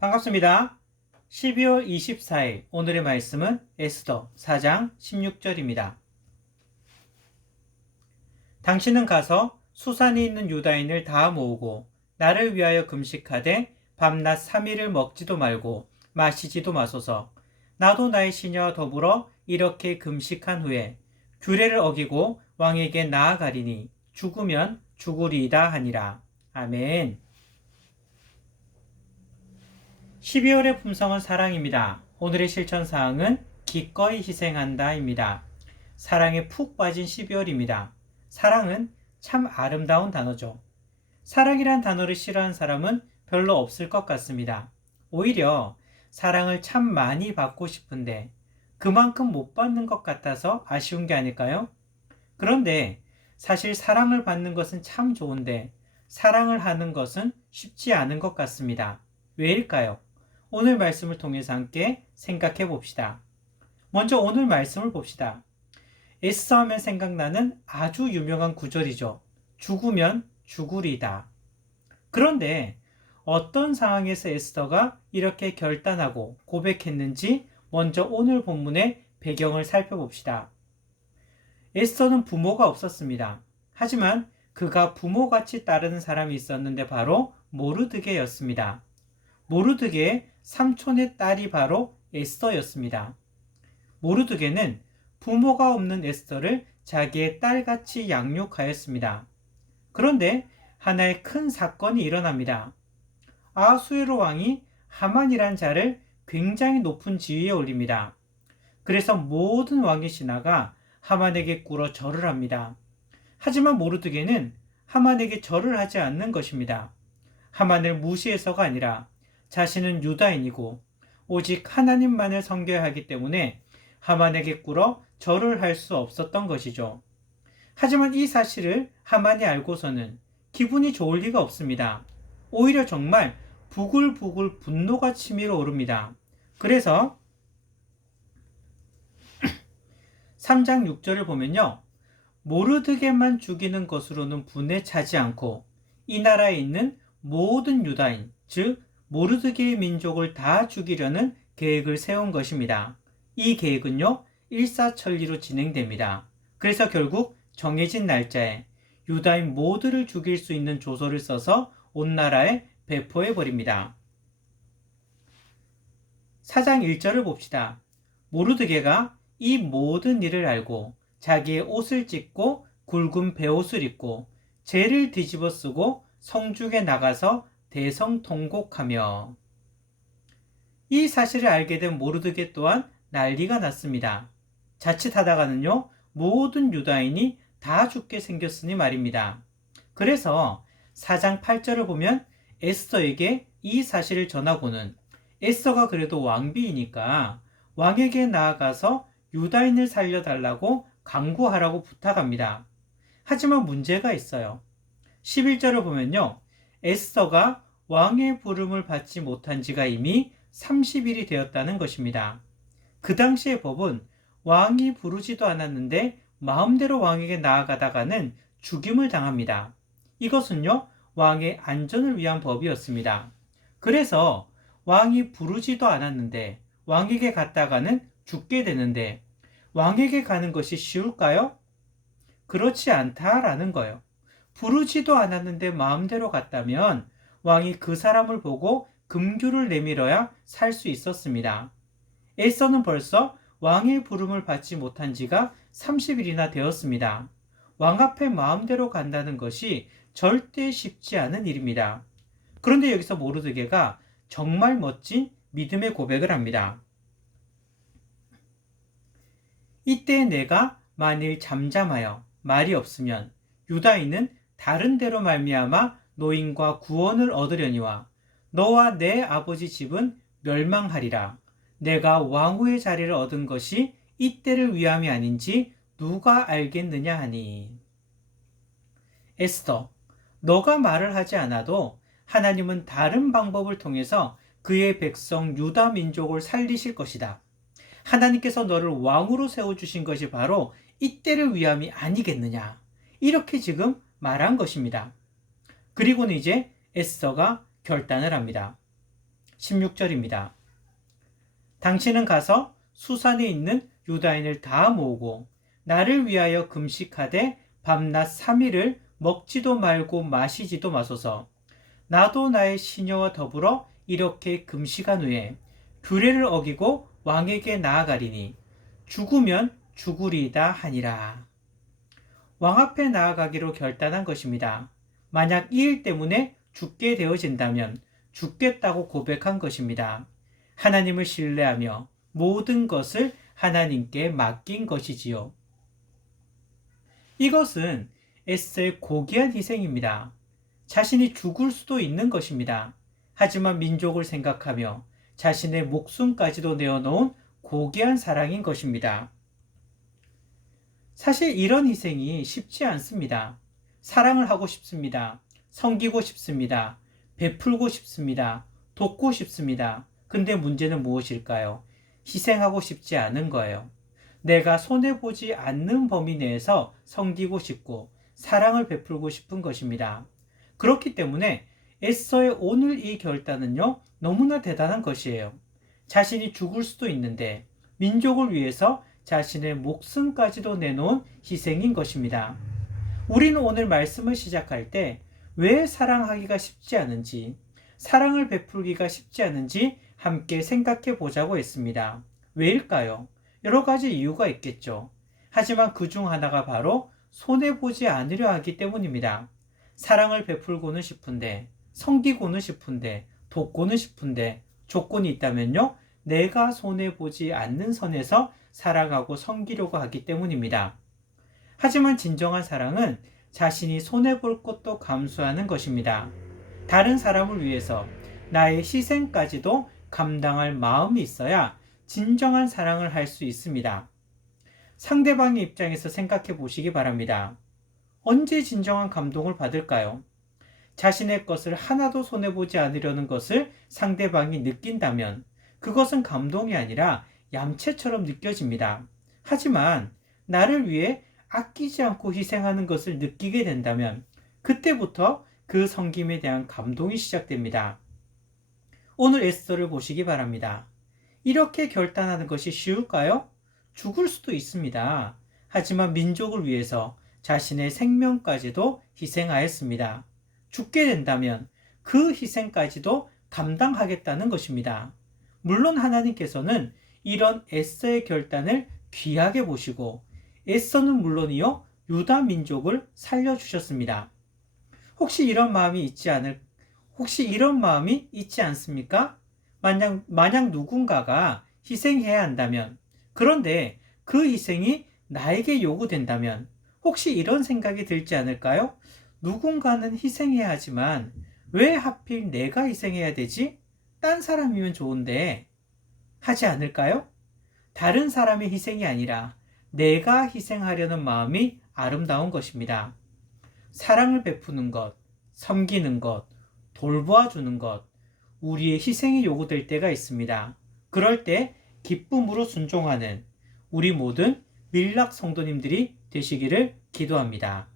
반갑습니다. 12월 24일 오늘의 말씀은 에스더 4장 16절입니다. 당신은 가서 수산에 있는 유다인을 다 모으고 나를 위하여 금식하되 밤낮 3일을 먹지도 말고 마시지도 마소서. 나도 나의 시녀와 더불어 이렇게 금식한 후에 규례를 어기고 왕에게 나아가리니 죽으면 죽으리이다 하니라. 아멘. 12월의 품성은 사랑입니다. 오늘의 실천사항은 기꺼이 희생한다입니다. 사랑에 푹 빠진 12월입니다. 사랑은 참 아름다운 단어죠. 사랑이란 단어를 싫어하는 사람은 별로 없을 것 같습니다. 오히려 사랑을 참 많이 받고 싶은데 그만큼 못 받는 것 같아서 아쉬운 게 아닐까요? 그런데 사실 사랑을 받는 것은 참 좋은데 사랑을 하는 것은 쉽지 않은 것 같습니다. 왜일까요? 오늘 말씀을 통해서 함께 생각해 봅시다. 먼저 오늘 말씀을 봅시다. 에스더 하면 생각나는 아주 유명한 구절이죠. 죽으면 죽으리다. 그런데 어떤 상황에서 에스더가 이렇게 결단하고 고백했는지 먼저 오늘 본문의 배경을 살펴봅시다. 에스더는 부모가 없었습니다. 하지만 그가 부모같이 따르는 사람이 있었는데 바로 모르드게였습니다. 모르드게의 삼촌의 딸이 바로 에스더였습니다. 모르드게는 부모가 없는 에스더를 자기의 딸같이 양육하였습니다. 그런데 하나의 큰 사건이 일어납니다. 아수에로 왕이 하만이란 자를 굉장히 높은 지위에 올립니다. 그래서 모든 왕의 신하가 하만에게 꿇어 절을 합니다. 하지만 모르드게는 하만에게 절을 하지 않는 것입니다. 하만을 무시해서가 아니라 자신은 유다인이고 오직 하나님만을 섬겨야 하기 때문에 하만에게 꿇어 절을 할 수 없었던 것이죠. 하지만 이 사실을 하만이 알고서는 기분이 좋을 리가 없습니다. 오히려 정말 부글부글 분노가 치밀어 오릅니다. 그래서 3장 6절을 보면요. 모르드게만 죽이는 것으로는 분에 차지 않고 이 나라에 있는 모든 유다인, 즉 모르드게의 민족을 다 죽이려는 계획을 세운 것입니다. 이 계획은요, 일사천리로 진행됩니다. 그래서 결국 정해진 날짜에 유다인 모두를 죽일 수 있는 조서를 써서 온 나라에 배포해 버립니다. 4장 1절을 봅시다. 모르드게가 이 모든 일을 알고 자기의 옷을 찢고 굵은 베옷을 입고 재를 뒤집어 쓰고 성중에 나가서 대성통곡하며. 이 사실을 알게 된 모르드게 또한 난리가 났습니다. 자칫하다가는요, 모든 유다인이 다 죽게 생겼으니 말입니다. 그래서 4장 8절을 보면 에스더에게 이 사실을 전하고는 에스더가 그래도 왕비이니까 왕에게 나아가서 유다인을 살려달라고 강구하라고 부탁합니다. 하지만 문제가 있어요. 11절을 보면요, 에스더가 왕의 부름을 받지 못한 지가 이미 30일이 되었다는 것입니다. 그 당시의 법은 왕이 부르지도 않았는데 마음대로 왕에게 나아가다가는 죽임을 당합니다. 이것은요, 왕의 안전을 위한 법이었습니다. 그래서 왕이 부르지도 않았는데 왕에게 갔다가는 죽게 되는데 왕에게 가는 것이 쉬울까요? 그렇지 않다라는 거예요. 부르지도 않았는데 마음대로 갔다면 왕이 그 사람을 보고 금규를 내밀어야 살 수 있었습니다. 에스더는 벌써 왕의 부름을 받지 못한 지가 30일이나 되었습니다. 왕 앞에 마음대로 간다는 것이 절대 쉽지 않은 일입니다. 그런데 여기서 모르드게가 정말 멋진 믿음의 고백을 합니다. 이때 내가 만일 잠잠하여 말이 없으면 유다인은 다른 데로 말미암아 노임과 구원을 얻으려니와 너와 내 아버지 집은 멸망하리라. 내가 왕후의 자리를 얻은 것이 이때를 위함이 아닌지 누가 알겠느냐 하니. 에스더, 너가 말을 하지 않아도 하나님은 다른 방법을 통해서 그의 백성 유다 민족을 살리실 것이다. 하나님께서 너를 왕으로 세워주신 것이 바로 이때를 위함이 아니겠느냐. 이렇게 지금 말한 것입니다. 그리고는 이제 에스더가 결단을 합니다. 16절입니다. 당신은 가서 수산에 있는 유다인을 다 모으고 나를 위하여 금식하되 밤낮 3일을 먹지도 말고 마시지도 마소서. 나도 나의 시녀와 더불어 이렇게 금식한 후에 규례를 어기고 왕에게 나아가리니 죽으면 죽으리이다 하니라. 왕 앞에 나아가기로 결단한 것입니다. 만약 이 일 때문에 죽게 되어진다면 죽겠다고 고백한 것입니다. 하나님을 신뢰하며 모든 것을 하나님께 맡긴 것이지요. 이것은 에스더의 고귀한 희생입니다. 자신이 죽을 수도 있는 것입니다. 하지만 민족을 생각하며 자신의 목숨까지도 내어놓은 고귀한 사랑인 것입니다. 사실 이런 희생이 쉽지 않습니다. 사랑을 하고 싶습니다. 섬기고 싶습니다. 베풀고 싶습니다. 돕고 싶습니다. 근데 문제는 무엇일까요? 희생하고 싶지 않은 거예요. 내가 손해보지 않는 범위 내에서 섬기고 싶고 사랑을 베풀고 싶은 것입니다. 그렇기 때문에 에스더의 오늘 이 결단은요, 너무나 대단한 것이에요. 자신이 죽을 수도 있는데 민족을 위해서 자신의 목숨까지도 내놓은 희생인 것입니다. 우리는 오늘 말씀을 시작할 때 왜 사랑하기가 쉽지 않은지, 사랑을 베풀기가 쉽지 않은지 함께 생각해 보자고 했습니다. 왜일까요? 여러 가지 이유가 있겠죠. 하지만 그 중 하나가 바로 손해보지 않으려 하기 때문입니다. 사랑을 베풀고는 싶은데, 섬기고는 싶은데, 돕고는 싶은데 조건이 있다면요, 내가 손해보지 않는 선에서 사랑하고 섬기려고 하기 때문입니다. 하지만 진정한 사랑은 자신이 손해볼 것도 감수하는 것입니다. 다른 사람을 위해서 나의 희생까지도 감당할 마음이 있어야 진정한 사랑을 할 수 있습니다. 상대방의 입장에서 생각해 보시기 바랍니다. 언제 진정한 감동을 받을까요? 자신의 것을 하나도 손해보지 않으려는 것을 상대방이 느낀다면 그것은 감동이 아니라 얌체처럼 느껴집니다. 하지만 나를 위해 아끼지 않고 희생하는 것을 느끼게 된다면 그때부터 그 섬김에 대한 감동이 시작됩니다. 오늘 에스더를 보시기 바랍니다. 이렇게 결단하는 것이 쉬울까요? 죽을 수도 있습니다. 하지만 민족을 위해서 자신의 생명까지도 희생하였습니다. 죽게 된다면 그 희생까지도 감당하겠다는 것입니다. 물론 하나님께서는 이런 에스더의 결단을 귀하게 보시고 에스더는 물론이요, 유다 민족을 살려주셨습니다. 혹시 이런 마음이 있지 않습니까? 만약 누군가가 희생해야 한다면, 그런데 그 희생이 나에게 요구된다면 혹시 이런 생각이 들지 않을까요? 누군가는 희생해야 하지만 왜 하필 내가 희생해야 되지? 딴 사람이면 좋은데 하지 않을까요? 다른 사람의 희생이 아니라 내가 희생하려는 마음이 아름다운 것입니다. 사랑을 베푸는 것, 섬기는 것, 돌보아주는 것, 우리의 희생이 요구될 때가 있습니다. 그럴 때 기쁨으로 순종하는 우리 모든 밀락 성도님들이 되시기를 기도합니다.